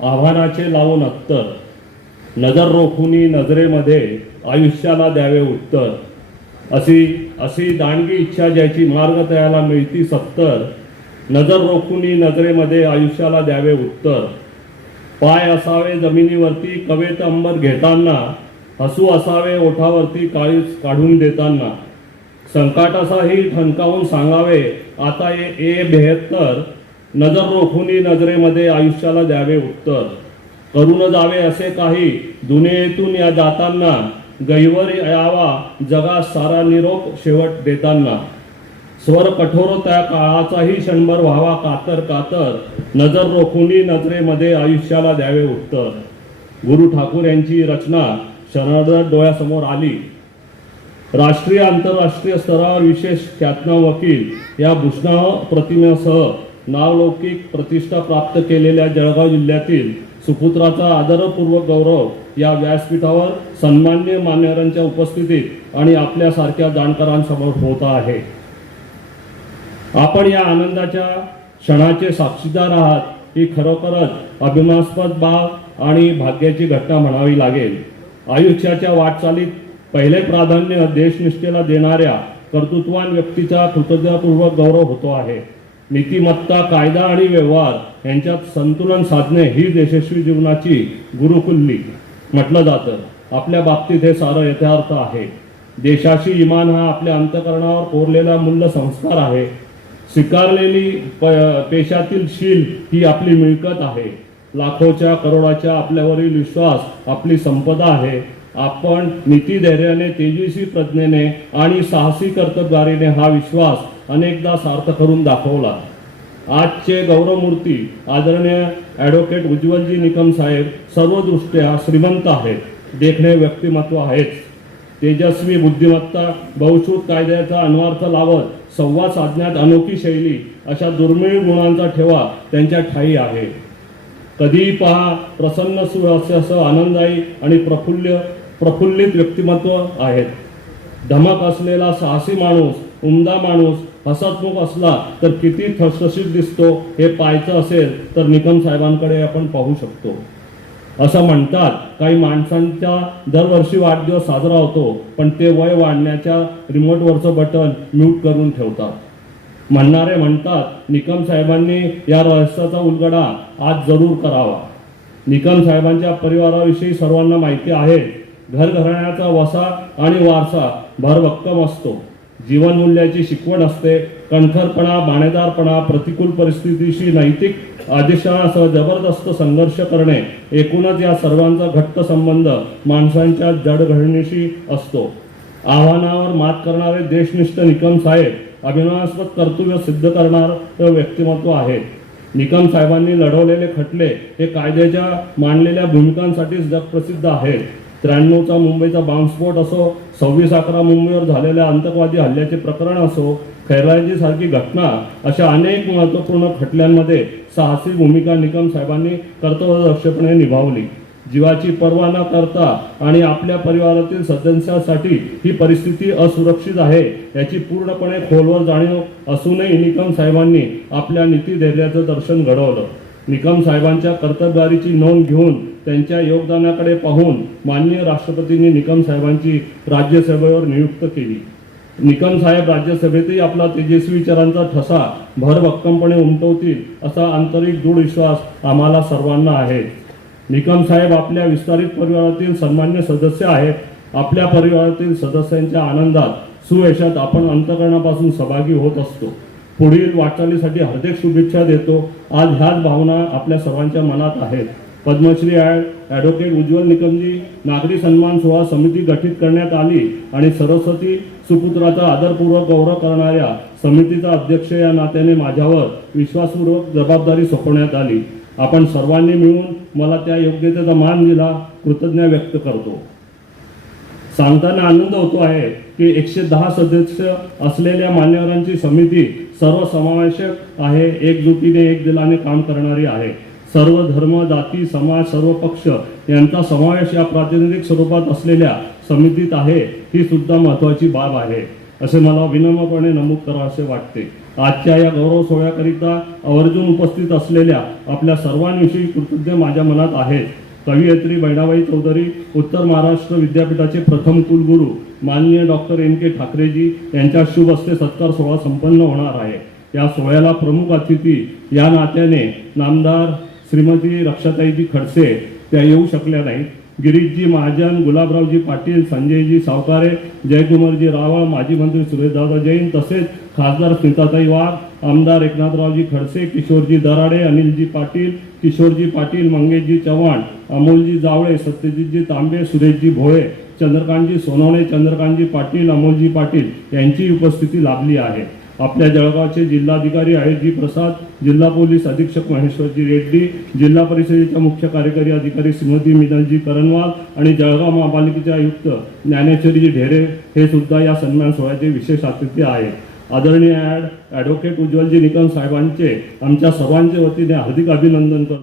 आव्हानाचे लावून अत्तर नजर रोखुनी नजरेमध्ये आयुष्याला द्यावे उत्तर. अशी अशी दांडगी इच्छा ज्याची मार्ग त्याला मिळती सत्तर नजर रोखुनी नजरेमध्ये आयुष्याला द्यावे उत्तर. पाय असावे जमिनीवरती कवेत अंबर घेताना हसू असावे ओठावरती काळीच काढून देताना. संकटाचाही ठणकावून सांगावे आता ए ए बेहत्तर नजर रोखुनी नजरेमध्ये आयुष्याला द्यावे उत्तर. करून जावे असे काही दुनियेतून या जाताना गैवर यावा जगा सारा निरोप शेवट देताना. स्वर कठोर त्या काळाचाही क्षणभर व्हावा कातर कातर. नजर रोखुनी नजरेमध्ये आयुष्याला द्यावे उत्तर. गुरु ठाकूर यांची रचना शरणागत डोळ्यासमोर आली. राष्ट्रीय आंतरराष्ट्रीय स्तरावर विशेष ख्यातनाम वकील या भूषणा प्रतिमेसह नावलौकिक प्रतिष्ठा प्राप्त केलेल्या जळगाव जिल्ह्यातील सुपुत्राचा आदरपूर्वक गौरव या व्यासपीठावर सन्मान्य मान्यवरांच्या उपस्थितीत आणि आपल्यासारख्या जाणकारांसमोर होत आहे. आपण या आनंदाच्या क्षणाचे साक्षीदार आहात ही खरोखरच अभिमानास्पद बाब आणि भाग्याची घटना म्हणावी लागेल. आयुष्याच्या वाटचालीत पहिले प्राधान्य देशनिष्ठेला देणाऱ्या कर्तृत्वान व्यक्तीचा कृतज्ञतापूर्वक गौरव होतो आहे. नीतिमत्ता कायदा आणि व्यवहार यांच्यात संतुलन साधणे ही यशस्वी जीवनाची गुरुकुल्ली. म्हटलं जातं आपल्या बाबतीत हे सारं यथार्थ आहे. देशाशी इमान हा आपल्या अंतकरणावर कोरलेला मूल्य संस्कार आहे. स्वीकारलेली प- पेशातील शील ही आपली मिळकत आहे. लाखोच्या करोडाच्या आपल्यावरील विश्वास आपली संपदा आहे. आपण नीतिधैर्याने तेजस्वी प्रज्ञेने आणि साहसी कर्तबगारीने हा विश्वास अनेकदा सार्थ करून दाखवला. आजचे गौरवमूर्ती आदरणीय ॲडव्होकेट उज्ज्वलजी निकम साहेब सर्वदृष्ट्या श्रीमंत आहेत देखणे व्यक्तिमत्व आहेत तेजस्वी बुद्धिमत्ता बहुशूत कायद्याचा अन्वार्थ लावत संवाद साधण्यात अनोखी शैली अशा दुर्मिळ गुणांचा ठेवा त्यांच्या ठाई आहे. कधीही पहा प्रसन्न सुहास्यासह आनंददायी आणि प्रफुल्ल प्रफुल्लित व्यक्तिमत्व आहेत. धमक असलेला साहसी माणूस उमदा माणूस हसतमुख असला तर किती ठसठशीत दिसतो हे पाहायचं असेल तर निकम साहेबांकडे आपण पाहू शकतो. असं म्हणतात काही माणसांचा दरवर्षी वाढदिवस साजरा होतो पण ते वय वाढण्याच्या रिमोटवरचं बटन म्यूट करून ठेवतात. म्हणणारे म्हणतात निकम साहेबांनी या रहस्याचा उलगडा आज जरूर करावा. निकम साहेबांच्या परिवाराविषयी सर्वांना माहिती आहे घरघराण्याचा वसा आणि वारसा भरभक्कम असतो. जीवनमूल्याची शिकवण असते. कणखरपणा बाणेदारपणा प्रतिकूल परिस्थितीशी नैतिक आदेशासह जबरदस्त संघर्ष करणे एकूणच या सर्वांचा घट्ट संबंध माणसांच्या जडघडणीशी असतो. आव्हानावर मात करणारे देशनिष्ठ निकम साहेब अभिमानास्पद कर्तव्य सिद्ध करणार व्यक्तिमत्व आहे. निकम साहेबांनी लढवलेले खटले हे कायद्याच्या मांडलेल्या भूमिकांसाठीच जगप्रसिद्ध आहेत. त्र्याण्णवचा मुंबईचा बॉम्बस्फोट असो सव्वीस अकरा मुंबईवर झालेल्या आतंकवादी हल्ल्याचे प्रकरण असो खैराजीसारखी घटना अशा अनेक महत्त्वपूर्ण खटल्यांमध्ये साहसी भूमिका निकम साहेबांनी कर्तव्यदक्षपणे निभावली. जीवाची पर्वा न करता आणि आपल्या परिवारातील सदस्यासाठी ही परिस्थिती असुरक्षित आहे याची पूर्णपणे खोलवर जाणीव असूनही निकम साहेबांनी आपल्या नीती धैर्याचं दर्शन घडवलं. निकम साहेबांच्या कर्तबगारीची नोंद घेऊन त्यांच्या योगदानाकडे पाहून माननीय राष्ट्रपतींनी निकम साहेबांची राज्यसभेवर नियुक्त केली. निकम साहेब राज्यसभेतही आपला तेजस्वी विचारांचा ठसा भरभक्कमपणे उमटवतील असा आंतरिक दृढ विश्वास आम्हाला सर्वांना आहे. निकम साहेब आपल्या विस्तारित परिवारातील सन्मान्य सदस्य आहेत. आपल्या परिवारातील सदस्यांच्या आनंदात सुयशात आपण अंतकरणापासून सहभागी होत असतो. पुढील वाटचालीसाठी हार्दिक शुभेच्छा देतो. आज ह्याच भावना आपल्या सर्वांच्या मनात आहेत. पद्मश्री ॲड ॲडव्होकेट उज्ज्वल निकमजी नागरी सन्मान सोहळा समिती गठीत करण्यात आली आणि सरस्वती सुपुत्राचा आदरपूर्वक गौरव करणाऱ्या समितीचा अध्यक्ष या नात्याने माझ्यावर विश्वासपूर्वक जबाबदारी सोपवण्यात आली. आपण सर्वांनी मिळून मला त्या योग्यतेचा मान दिला कृतज्ञ व्यक्त करतो. सांगताना आनंद होतो आहे की एकशे दहा सदस्य असलेल्या मान्यवरांची समिती सर्वसमावेशक आहे एकजुटीने एक दिलाने काम करणारी आहे. सर्व धर्म जाती समाज सर्व पक्ष यांचा समावेश या प्रातिनिधिक स्वरूपात असलेल्या समितीत आहे ही सुद्धा महत्त्वाची बाब आहे. असे मला विनम्रपणे नमूद करावेसे वाटते. आजच्या या गौरव सोहळ्याकरिता आवर्जून उपस्थित असलेल्या आपल्या सर्वांविषयी कृतज्ञ माझ्या मनात आहेत कवयित्री बहिणाबाई चौधरी उत्तर महाराष्ट्र विद्यापीठाचे प्रथम कुलगुरू माननीय डॉक्टर एन के ठाकरेजी यांच्या शुभ हस्ते सत्कार सोहळा संपन्न होणार आहे. या सोहळ्याला प्रमुख अतिथी या नात्याने नामदार श्रीमती रक्षाताईजी खडसे त्या येऊ शकल्या नाहीत. गिरीशजी महाजन गुलाबरावजी पाटील संजयजी सावकारे जयकुमारजी रावळ माजी मंत्री सुरेशदादा जैन तसेच खासदार स्मिताताई वाघ आमदार एकनाथरावजी खडसे किशोरजी दराडे अनिलजी पाटील किशोरजी पाटील मंगेशजी चव्हाण अमोलजी जावळे सत्यजितजी तांबे सुरेशजी भोळे चंद्रकांतजी सोनवणे चंद्रकांतजी पाटील अमोलजी पाटील यांची उपस्थिती लाभली आहे. आपल्या जळगावचे जिल्हाधिकारी आहेत जी प्रसाद जिल्हा पोलीस अधीक्षक महेश्वरजी रेड्डी जिल्हा परिषदेच्या मुख्य कार्यकारी अधिकारी श्रीमती मिनलजी करणवाल आणि जळगाव महापालिकेचे आयुक्त ज्ञानेश्वरीजी ढेरे हे सुद्धा या सन्मान सोहळ्याचे विशेष अतिथी आहेत. आदरणीय ॲड ॲडव्होकेट उज्ज्वलजी निकम साहेबांचे आमच्या सर्वांच्या वतीने हार्दिक अभिनंदन करतो.